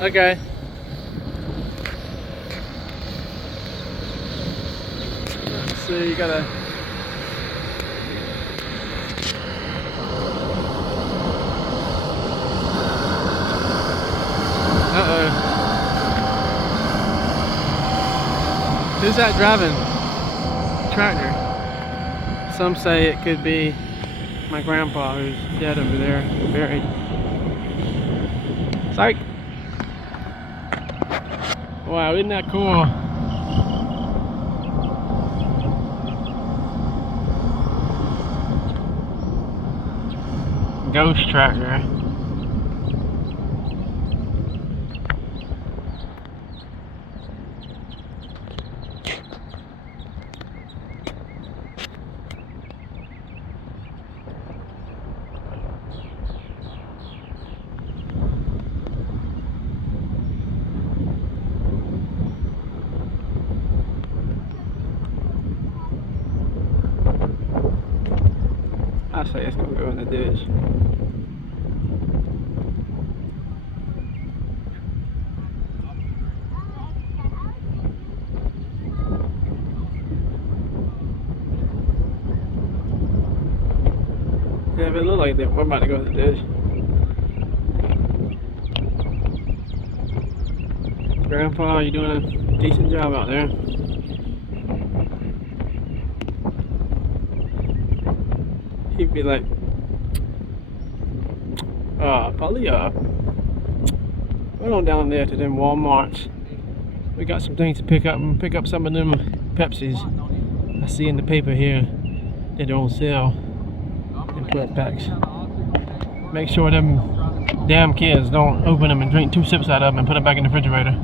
Okay. Let's see, you gotta. Uh-oh. Who's that driving? Tractor. Some say it could be my grandpa who's dead over there, buried. Psych. Wow, isn't that cool? Ghost tractor. I say it's gonna go in the ditch. Yeah, but it looked like we're about to go in the ditch. Grandpa, you're doing a decent job out there. He'd be like, probably, went on down there to them Walmarts. We got some things to pick up and pick up some of them Pepsis. I see in the paper here that they're on sale in 12 packs. Make sure them damn kids don't open them and drink 2 sips out of them and put them back in the refrigerator.